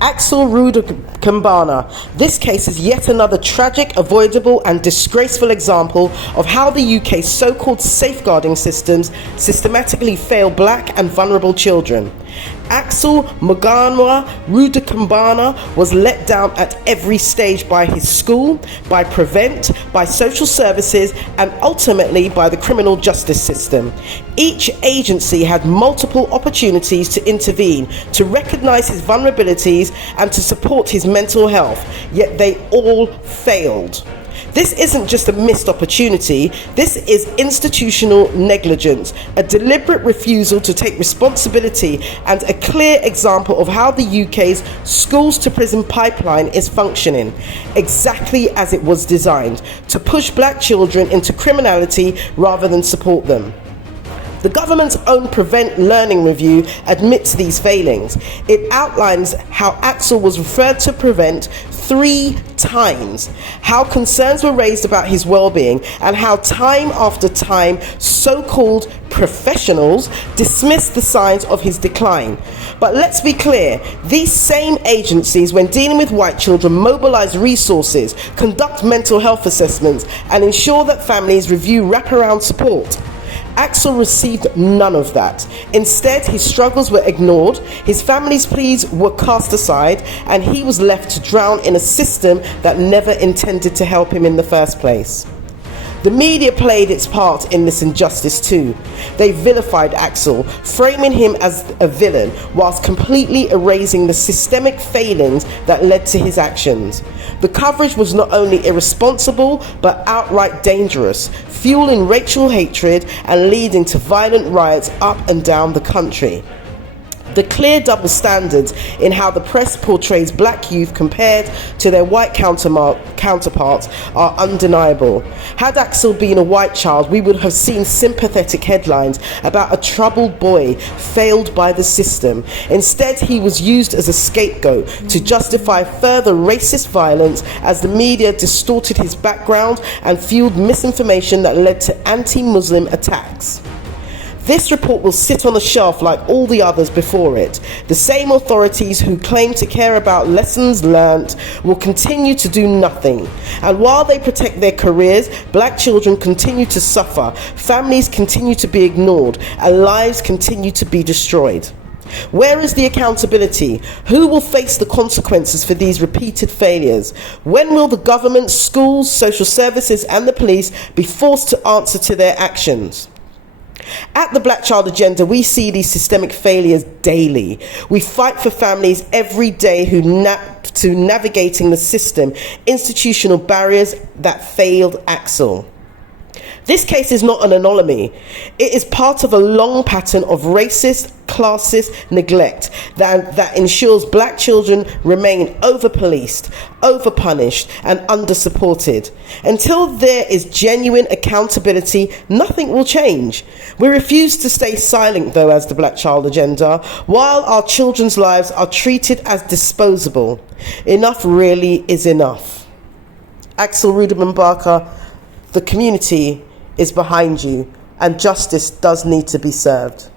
Axel Rudakubana. This case is yet another tragic, avoidable and disgraceful example of how the UK's so-called safeguarding systems systematically fail black and vulnerable children. Axel Rudakubana was let down at every stage by his school, by Prevent, by social services and ultimately by the criminal justice system. Each agency had multiple opportunities to intervene, to recognise his vulnerabilities and to support his mental health, yet they all failed. This isn't just a missed opportunity, this is institutional negligence, a deliberate refusal to take responsibility and a clear example of how the UK's schools to prison pipeline is functioning, exactly as it was designed, to push black children into criminality rather than support them. The government's own Prevent Learning Review admits these failings. It outlines how Axel was referred to Prevent 3 times, how concerns were raised about his well-being, and how time after time so-called professionals dismissed the signs of his decline. But let's be clear, these same agencies, when dealing with white children, mobilise resources, conduct mental health assessments, and ensure that families review wraparound support. Axel received none of that. Instead, his struggles were ignored, his family's pleas were cast aside, and he was left to drown in a system that never intended to help him in the first place. The media played its part in this injustice too. They vilified Axel, framing him as a villain, whilst completely erasing the systemic failings that led to his actions. The coverage was not only irresponsible, but outright dangerous, fueling racial hatred and leading to violent riots up and down the country. The clear double standards in how the press portrays black youth compared to their white counterparts are undeniable. Had Axel been a white child, we would have seen sympathetic headlines about a troubled boy failed by the system. Instead, he was used as a scapegoat to justify further racist violence as the media distorted his background and fueled misinformation that led to anti-Muslim attacks. This report will sit on a shelf like all the others before it. The same authorities who claim to care about lessons learnt will continue to do nothing. And while they protect their careers, black children continue to suffer, families continue to be ignored, and lives continue to be destroyed. Where is the accountability? Who will face the consequences for these repeated failures? When will the government, schools, social services and the police be forced to answer to their actions? At the Black Child Agenda, we see these systemic failures daily. We fight for families every day who navigating the system, institutional barriers that failed Axel. This case is not an anomaly. It is part of a long pattern of racist, classist neglect that ensures black children remain over-policed, over-punished and under-supported. Until there is genuine accountability, nothing will change. We refuse to stay silent, though, as the Black Child Agenda, while our children's lives are treated as disposable. Enough really is enough. Axel Rudakubana, the community is behind you, and justice does need to be served.